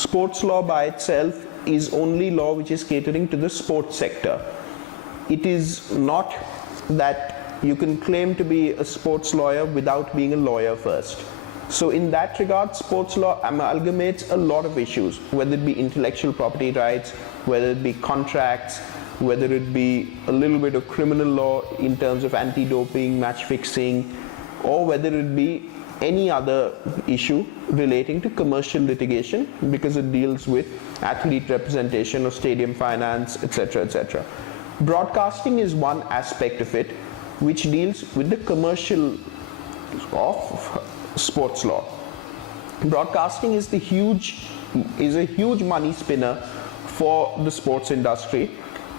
sports law by itself is only law which is catering to the sports sector. It is not that you can claim to be a sports lawyer without being a lawyer first. So in that regard, sports law amalgamates a lot of issues, whether it be intellectual property rights, whether it be contracts, whether it be a little bit of criminal law in terms of anti-doping, match fixing, or whether it be any other issue relating to commercial litigation, because it deals with athlete representation or stadium finance, etc., etc. Broadcasting is one aspect of it which deals with the commercial of sports law. Broadcasting is a huge money spinner for the sports industry,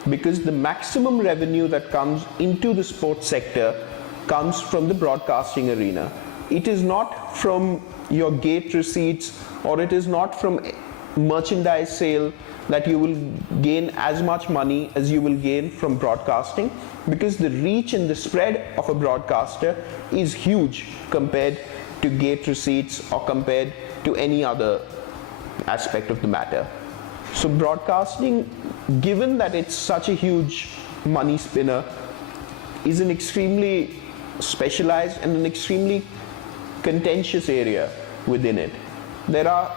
because the maximum revenue that comes into the sports sector comes from the broadcasting arena. It is not from your gate receipts, or it is not from merchandise sale that you will gain as much money as you will gain from broadcasting, because the reach and the spread of a broadcaster is huge compared to gate receipts or compared to any other aspect of the matter. So broadcasting, given that it's such a huge money spinner, is an extremely specialized and an extremely contentious area within it. There are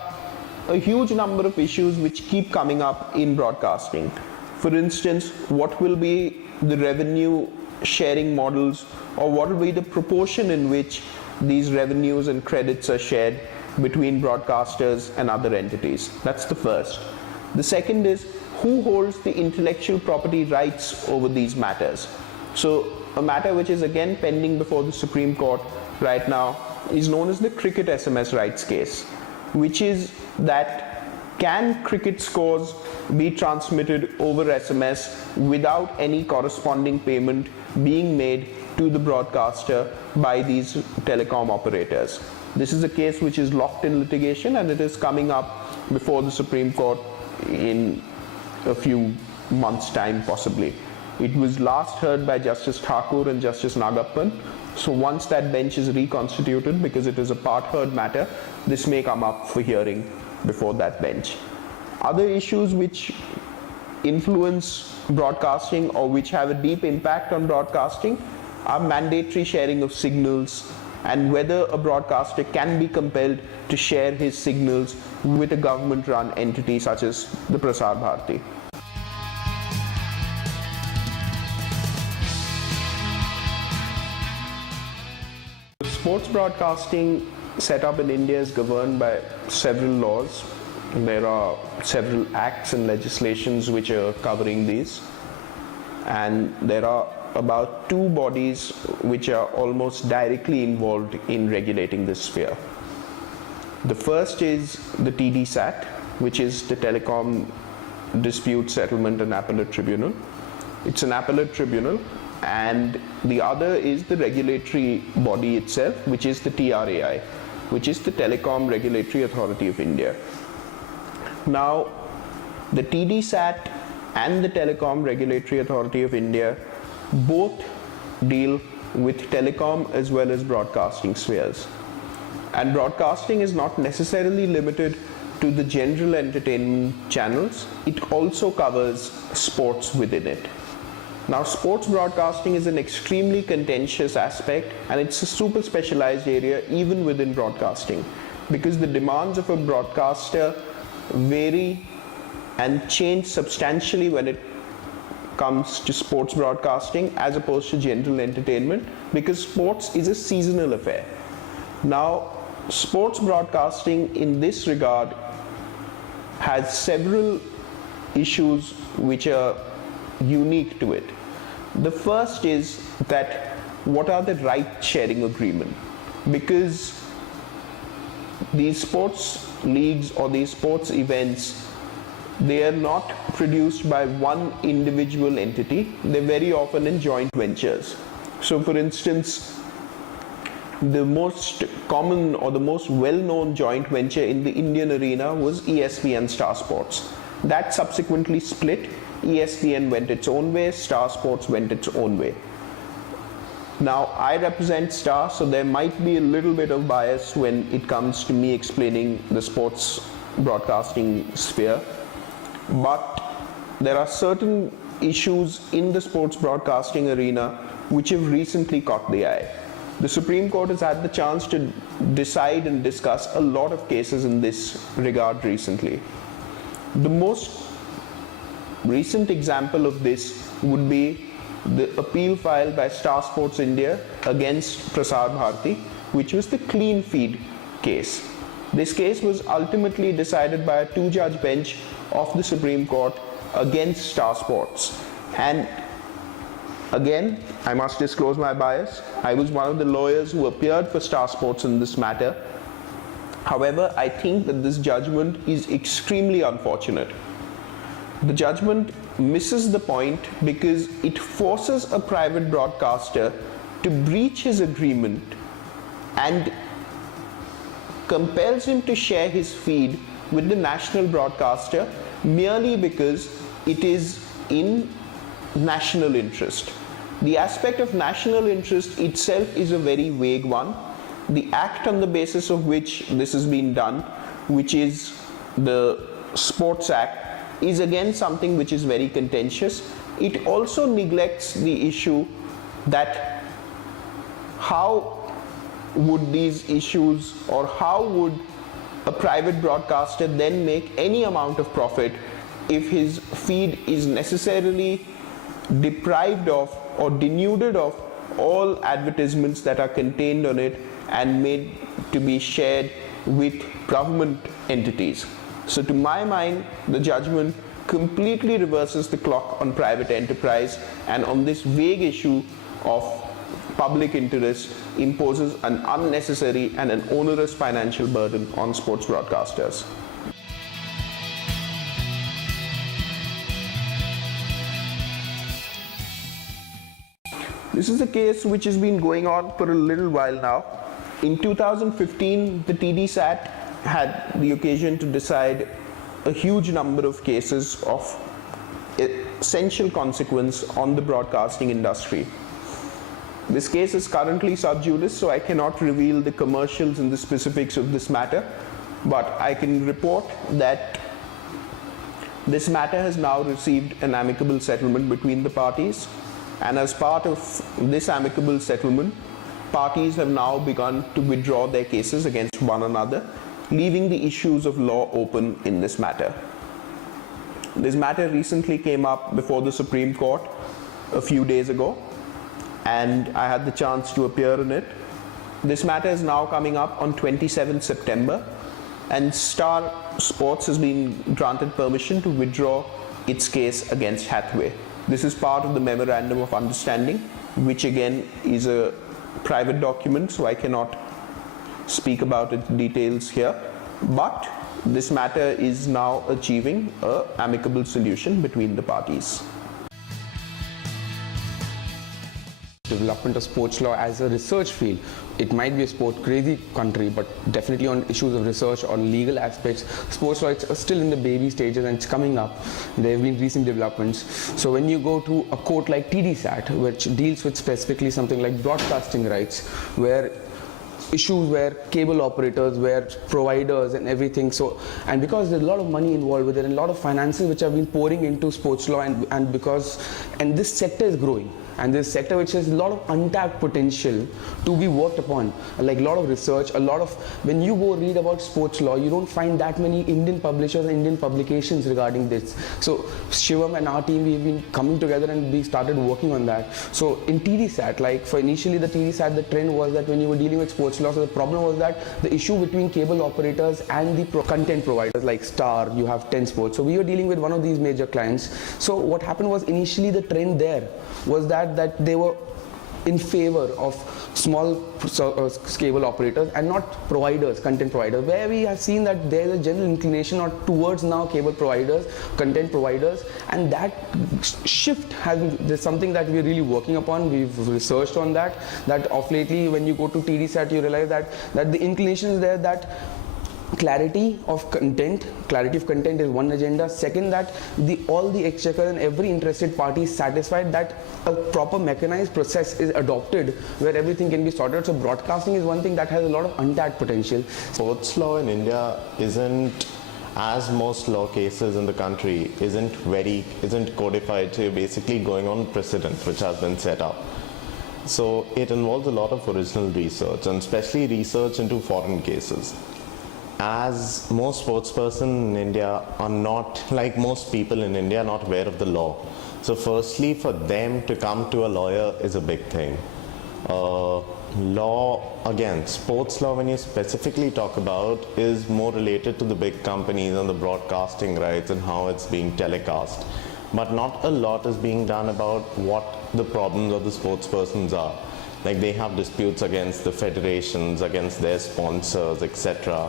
a huge number of issues which keep coming up in broadcasting. For instance, what will be the revenue sharing models, or what will be the proportion in which these revenues and credits are shared between broadcasters and other entities? That's the first. The second is, who holds the intellectual property rights over these matters? So a matter which is again pending before the Supreme Court right now is known as the cricket SMS rights case, which is that can cricket scores be transmitted over SMS without any corresponding payment being made to the broadcaster by these telecom operators. This is a case which is locked in litigation, and it is coming up before the Supreme Court in a few months' time possibly. It was last heard by Justice Thakur and Justice Nagappan. So once that bench is reconstituted, because it is a part-heard matter, this may come up for hearing before that bench. Other issues which influence broadcasting or which have a deep impact on broadcasting are mandatory sharing of signals, and whether a broadcaster can be compelled to share his signals with a government-run entity such as the Prasar Bharati. Sports broadcasting setup in India is governed by several laws. There are several acts and legislations which are covering these, and there are about two bodies which are almost directly involved in regulating this sphere. The first is the TDSAT, which is the Telecom Dispute Settlement and Appellate Tribunal. It's an appellate tribunal. And the other is the regulatory body itself, which is the TRAI, which is the Telecom Regulatory Authority of India. Now, the TDSAT and the Telecom Regulatory Authority of India both deal with telecom as well as broadcasting spheres. And broadcasting is not necessarily limited to the general entertainment channels. It also covers sports within it. Now, sports broadcasting is an extremely contentious aspect, and it's a super specialized area even within broadcasting, because the demands of a broadcaster vary and change substantially when it comes to sports broadcasting as opposed to general entertainment, because sports is a seasonal affair. Now, sports broadcasting in this regard has several issues which are unique to it. The first is that what are the right sharing agreement? Because these sports leagues or these sports events, they are not produced by one individual entity. They're very often in joint ventures. So for instance, the most common or the most well-known joint venture in the Indian arena was ESPN Star Sports. That subsequently split. ESPN went its own way, Star Sports went its own way. Now, I represent Star, so there might be a little bit of bias when it comes to me explaining the sports broadcasting sphere, but there are certain issues in the sports broadcasting arena which have recently caught the eye. The Supreme Court has had the chance to decide and discuss a lot of cases in this regard recently. The most recent example of this would be the appeal filed by Star Sports India against Prasar Bharati, which was the clean feed case. This case was ultimately decided by a two-judge bench of the Supreme Court against Star Sports. And again, I must disclose my bias. I was one of the lawyers who appeared for Star Sports in this matter. However, I think that this judgment is extremely unfortunate. The judgment misses the point because it forces a private broadcaster to breach his agreement and compels him to share his feed with the national broadcaster merely because it is in national interest. The aspect of national interest itself is a very vague one. The act on the basis of which this has been done, which is the Sports Act, is again something which is very contentious. It also neglects the issue that how would these issues, or how would a private broadcaster then make any amount of profit if his feed is necessarily deprived of or denuded of all advertisements that are contained on it and made to be shared with government entities. So to my mind, the judgment completely reverses the clock on private enterprise, and on this vague issue of public interest imposes an unnecessary and an onerous financial burden on sports broadcasters. This is a case which has been going on for a little while now. In 2015, the TDSAT had the occasion to decide a huge number of cases of essential consequence on the broadcasting industry. This case is currently sub judice, so I cannot reveal the commercials and the specifics of this matter, but I can report that this matter has now received an amicable settlement between the parties, and as part of this amicable settlement, parties have now begun to withdraw their cases against one another, leaving the issues of law open in this matter. This matter recently came up before the Supreme Court a few days ago, and I had the chance to appear in it. This matter is now coming up on 27th September, and Star Sports has been granted permission to withdraw its case against Hathway. This is part of the Memorandum of Understanding, which again is a private document, so I cannot speak about its details here, but this matter is now achieving an amicable solution between the parties. Development of sports law as a research field. It might be a sport crazy country, but definitely on issues of research, on legal aspects, sports law is still in the baby stages and it's coming up. There have been recent developments. So when you go to a court like TDSAT, which deals with specifically something like broadcasting rights, where issues where cable operators, where providers and everything, so, and because there's a lot of money involved with it and a lot of finances which have been pouring into sports law, and this sector is growing, and this sector which has a lot of untapped potential to be worked upon, like a lot of research, a lot of, when you go read about sports law, you don't find that many Indian publishers and Indian publications regarding this. So Shivam and our team, we've been coming together and we started working on that. So in TDSAT, like for initially the TDSAT, the trend was that when you were dealing with sports law, so the problem was that the issue between cable operators and the content providers like Star, you have 10 Sports. So we were dealing with one of these major clients. So what happened was initially the trend there was that they were in favor of small cable operators and not providers, content providers, where we have seen that there is a general inclination towards now cable providers, content providers, and that shift has been something that we're really working upon. We've researched on that of lately when you go to TDSAT, you realize that the inclination is there that clarity of content is one agenda. Second, that all the exchequer and every interested party is satisfied that a proper mechanized process is adopted where everything can be sorted. So broadcasting is one thing that has a lot of untapped potential. Sports law in India isn't as most law cases in the country isn't codified, so you're basically going on precedent which has been set up. So it involves a lot of original research, and especially research into foreign cases. As most sportspersons in India are not, like most people in India, not aware of the law. So firstly, for them to come to a lawyer is a big thing. Law, again, sports law, when you specifically talk about, is more related to the big companies and the broadcasting rights and how it's being telecast. But not a lot is being done about what the problems of the sports persons are. Like they have disputes against the federations, against their sponsors, etc.,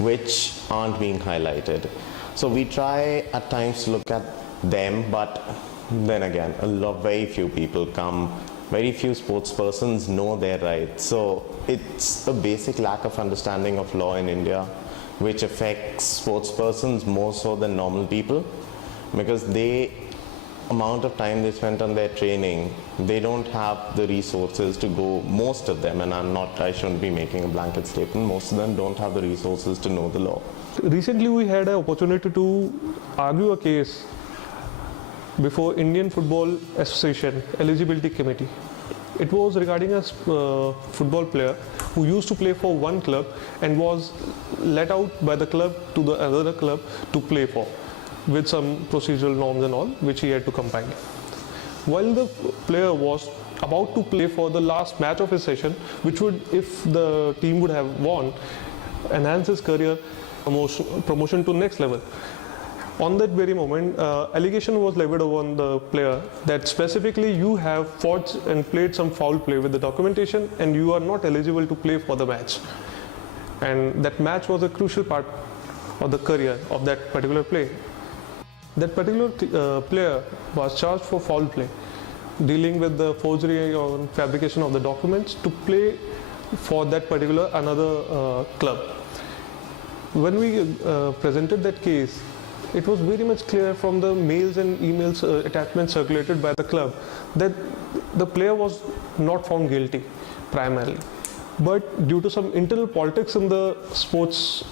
which aren't being highlighted. So we try at times to look at them, but then again, very few people come, very few sports persons know their rights. So it's a basic lack of understanding of law in India, which affects sports persons more so than normal people, because the amount of time they spent on their training, they don't have the resources to go, most of them, and I shouldn't be making a blanket statement, most of them don't have the resources to know the law. Recently we had an opportunity to argue a case before Indian Football Association Eligibility Committee. It was regarding a football player who used to play for one club and was let out by the club to the other club to play for, with some procedural norms and all which he had to comply. While the player was about to play for the last match of his session, which would, if the team would have won, enhance his career promotion to next level. On that very moment, allegation was levied on the player that specifically you have forged and played some foul play with the documentation and you are not eligible to play for the match. And that match was a crucial part of the career of that particular play. That particular player was charged for foul play, dealing with the forgery or fabrication of the documents to play for that particular another club. When we presented that case, it was very much clear from the mails and emails attachments circulated by the club that the player was not found guilty primarily. But due to some internal politics in the sports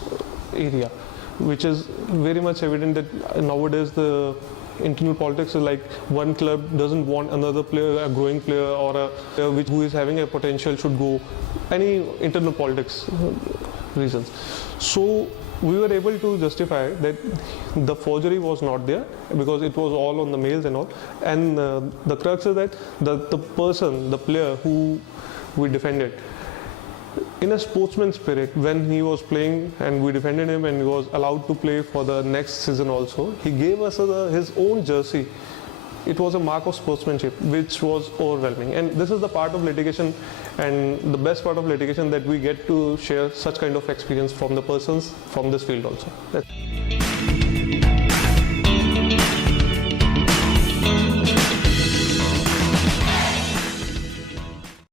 area, which is very much evident that nowadays the internal politics is like one club doesn't want another player, a growing player or a player who is having a potential should go, any internal politics reasons. So we were able to justify that the forgery was not there because it was all on the mails and all. And the crux is that the person, the player who we defended, in a sportsman spirit, when he was playing and we defended him and he was allowed to play for the next season also, he gave us his own jersey. It was a mark of sportsmanship which was overwhelming, and this is the part of litigation and the best part of litigation, that we get to share such kind of experience from the persons from this field also. That's